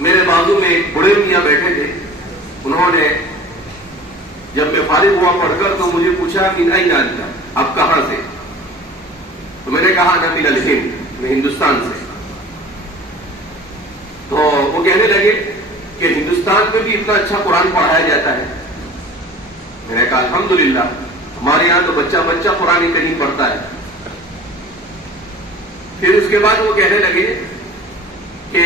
میرے بازو میں ایک بڑے میاں بیٹھے تھے. انہوں نے جب میں فارغ ہوا پڑھ کر تو مجھے پوچھا کہ نہیں جانتا آپ کہاں سے؟ تو میں نے کہا نا من الہند، میں ہندوستان سے. تو وہ کہنے لگے کہ ہندوستان میں بھی اتنا اچھا قرآن پڑھایا جاتا ہے. میں نے کہا الحمدللہ، ہمارے یہاں تو بچہ بچہ قرآن کریم پڑھتا ہے. پھر اس کے بعد وہ کہنے لگے کہ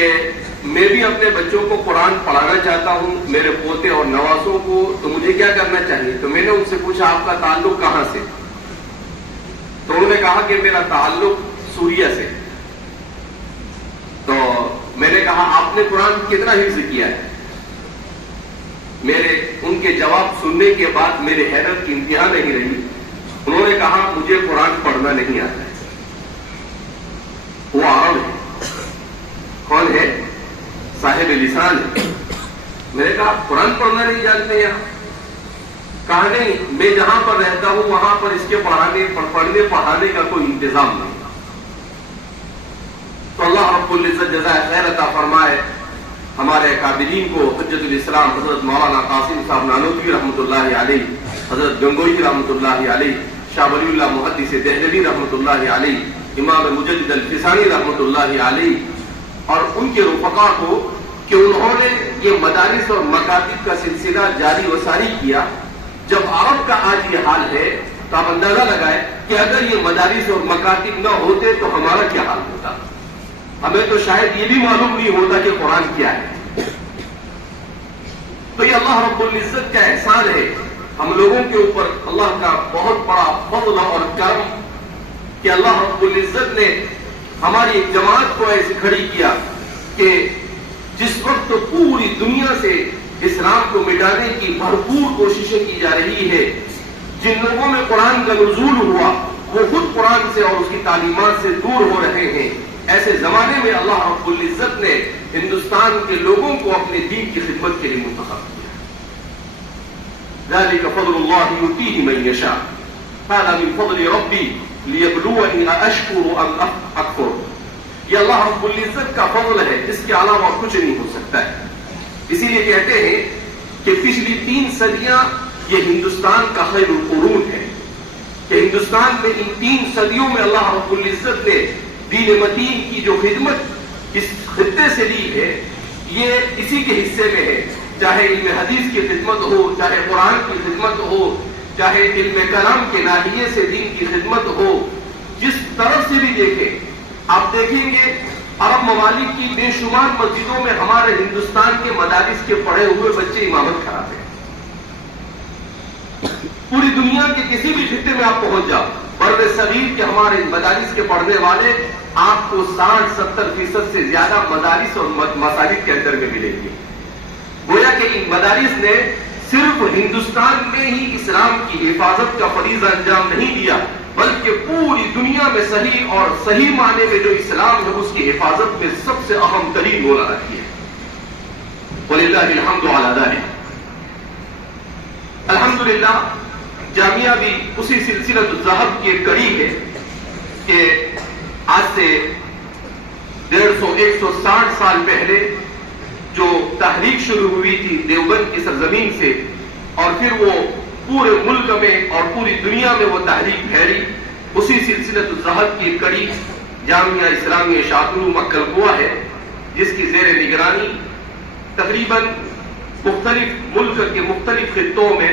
میں بھی اپنے بچوں کو قرآن پڑھانا چاہتا ہوں، میرے پوتے اور نوازوں کو، تو مجھے کیا کرنا چاہیے؟ تو میں نے ان سے پوچھا آپ کا تعلق کہاں سے؟ تو انہوں نے کہا کہ میرا تعلق سوریا سے. تو میں نے کہا آپ نے قرآن کتنا حفظ کیا ہے؟ میرے ان کے جواب سننے کے بعد میرے حیرت کی انتہا نہیں رہی. انہوں نے کہا مجھے قرآن پڑھنا نہیں آتا ہے. وہ عرب ہے. کون ہے؟ صاحب لسان ہے. میں نے کہا قرآن پڑھنا نہیں جانتے یہاں؟ کہا نہیں، میں جہاں پر رہتا ہوں وہاں پر اس کے پڑھنے پڑھانے کا کوئی انتظام نہیں. تو اللہ رب العزت جزائے خیر عطا فرمائے ہمارے اکابرین کو، حجت الاسلام حضرت مولانا قاسم صاحب نانوتوی رحمۃ اللہ علیہ، حضرت گنگوئی رحمۃ اللہ علیہ، شاہ ولی اللہ محدث دہلوی رحمۃ اللہ علیہ، امام مجدد الفسانی رحمۃ اللہ علیہ، اور ان کے رفقا کو کہ انہوں نے یہ مدارس اور مکاتب کا سلسلہ جاری و ساری کیا. جب عرب کا آج یہ حال ہے تو آپ اندازہ لگائیں کہ اگر یہ مدارس اور مکاتب نہ ہوتے تو ہمارا کیا حال ہوتا. ہمیں تو شاید یہ بھی معلوم نہیں ہوتا کہ قرآن کیا ہے. تو یہ اللہ رب العزت کا احسان ہے ہم لوگوں کے اوپر، اللہ کا بہت بڑا فضل اور کرم کہ اللہ رب العزت نے ہماری ایک جماعت کو ایسے کھڑی کیا کہ جس وقت پوری دنیا سے اسلام کو مٹانے کی بھرپور کوششیں کی جا رہی ہے، جن لوگوں میں قرآن کا نزول ہوا وہ خود قرآن سے اور اس کی تعلیمات سے دور ہو رہے ہیں، ایسے زمانے میں اللہ رب العزت نے ہندوستان کے لوگوں کو اپنے دین کی خدمت کے لیے منتخب کیا. ذلك فضل الله يؤتيه من يشاء هذا من فضل ربي ليبلوني أأشكر أم أكفر. یہ اللہ رب العزت کا فضل ہے، اس کے علاوہ کچھ نہیں ہو سکتا ہے. اسی لیے کہتے ہیں کہ پچھلی 3 صدیاں یہ ہندوستان کا خیر القرون ہے، کہ ہندوستان میں ان 3 صدیوں میں اللہ رب العزت نے دین متین کی جو خدمت اس خطے سے لی ہے یہ اسی کے حصے میں ہے. چاہے علم حدیث کی خدمت ہو، چاہے قرآن کی خدمت ہو، چاہے علم کلام کے ناحیے سے دین کی خدمت ہو، جس طرف سے بھی دیکھیں آپ دیکھیں گے عرب ممالک کی بے شمار مسجدوں میں ہمارے ہندوستان کے مدارس کے پڑھے ہوئے بچے امامت کراتے ہیں. پوری دنیا کے کسی بھی خطے میں آپ پہنچ جاؤ، بر صغیر کے ہمارے مدارس کے پڑھنے والے آپ کو 60-70% سے زیادہ مدارس اور مساجد کے اندر میں ملیں گے. گویا کہ ان مدارس نے صرف ہندوستان میں ہی اسلام کی حفاظت کا فریضہ انجام نہیں دیا، بلکہ پوری دنیا میں صحیح اور صحیح معنی میں جو اسلام ہے اس کی حفاظت میں سب سے اہم ترین رول ادا کیا. وَلِلَّهِ الْحَمْدُ عَلَى ذَلِكَ. الحمدللہ جامعہ بھی اسی سلسلہ الذہب کی ایک کڑی ہے کہ آج سے 150-160 سال پہلے جو تحریک شروع ہوئی تھی دیوبند کی سرزمین سے، اور پھر وہ پورے ملک میں اور پوری دنیا میں وہ تحریک پھیلی، اسی سلسلہ الذہب کی کڑی جامعہ اسلامیہ شاطر مکہ القوا ہے، جس کی زیر نگرانی تقریباً مختلف ملک کے مختلف خطوں میں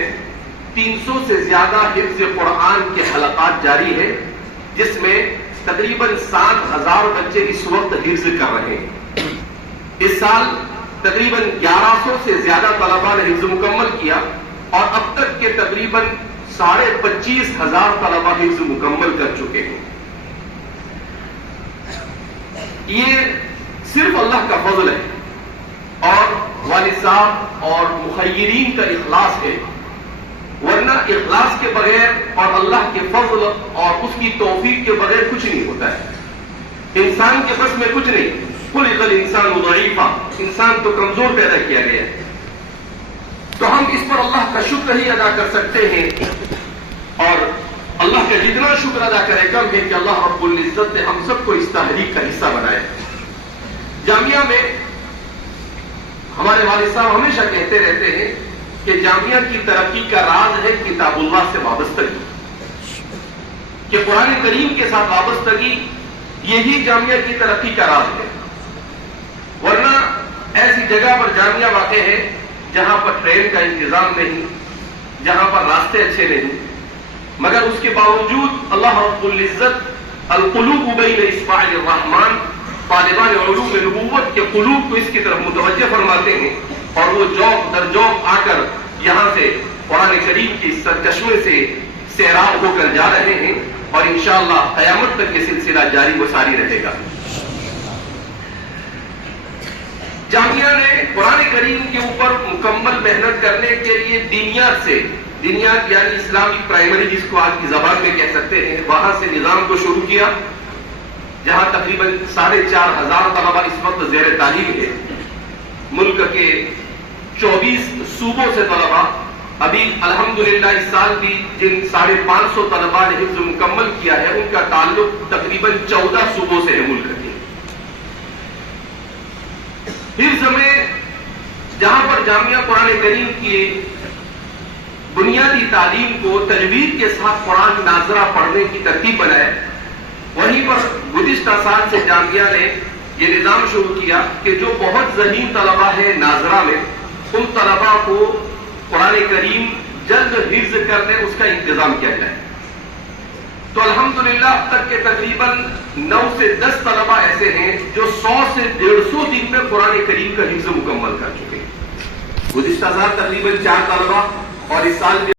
300 سے زیادہ حفظ قرآن کے حلقات جاری ہے، جس میں تقریباً 7,000 بچے اس وقت حفظ کر رہے ہیں. اس سال تقریباً 1100 سے زیادہ طلباء نے حفظ مکمل کیا، اور اب تک کے تقریباً 25,500 طلباء حفظ مکمل کر چکے ہیں. یہ صرف اللہ کا فضل ہے اور والد صاحب اور مخیرین کا اخلاص ہے، ورنہ اخلاص کے بغیر اور اللہ کے فضل اور اس کی توفیق کے بغیر کچھ نہیں ہوتا ہے. انسان کے بس میں کچھ نہیں. خلق الانسان ضعیفا، انسان تو کمزور پیدا کیا گیا ہے. تو ہم اس پر اللہ کا شکر ہی ادا کر سکتے ہیں، اور اللہ کا جتنا شکر ادا کرے کم ہے کہ اللہ رب العزت نے ہم سب کو اس تحریک کا حصہ بنایا. جامعہ میں ہمارے والد صاحب ہمیشہ کہتے رہتے ہیں کہ جامعہ کی ترقی کا راز ہے کتاب اللہ سے وابستگی، کہ قرآن کریم کے ساتھ وابستگی یہی جامعہ کی ترقی کا راز ہے۔ ورنہ ایسی جگہ پر جامعہ واقع ہے جہاں پر ٹرین کا انتظام نہیں، جہاں پر راستے اچھے نہیں، مگر اس کے باوجود اللہ رب العزت القلوب بین اصبع الرحمن، طالبان علوم نبوت کے قلوب کو اس کی طرف متوجہ فرماتے ہیں، اور وہ جوق در جوق آ کر یہاں سے قرآن کریم کی سرچشمے سے سیراب ہو کر جا رہے ہیں، اور انشاءاللہ قیامت تک یہ سلسلہ جاری و ساری رہے گا۔ جامعہ نے قرآن کریم کے اوپر مکمل محنت کرنے کے لیے دینیات یعنی اسلامی پرائمری جس کو آج کی زبان میں کہہ سکتے ہیں، وہاں سے نظام کو شروع کیا، جہاں تقریباً 4,500 طلبہ اس وقت زیر تعلیم ہے۔ ملک کے 24 صوبوں سے طلبہ، ابھی الحمدللہ اس سال بھی جن 550 طلبہ نے حفظ مکمل کیا ہے ان کا تعلق تقریباً 14 صوبوں سے ہے ملک کے۔ حفظ میں جہاں پر جامعہ قرآن کریم کی بنیادی تعلیم کو تجوید کے ساتھ قرآن ناظرہ پڑھنے کی ترتیب بنائے، وہیں پر گزشتہ سال سے جامعہ نے یہ نظام شروع کیا کہ جو بہت ذہین طلبہ ہیں ناظرہ میں، ان طلبہ کو قرآن کریم جلد حفظ کرنے اس کا انتظام کیا جائے۔ تو الحمدللہ اب تک کے تقریباً 9 سے 10 طلبہ ایسے ہیں جو 100 سے 150 دن میں قرآن کریم کا حفظ مکمل کر چکے ہیں۔ گزشتہ سال تقریباً 4 طلبہ اور اس سال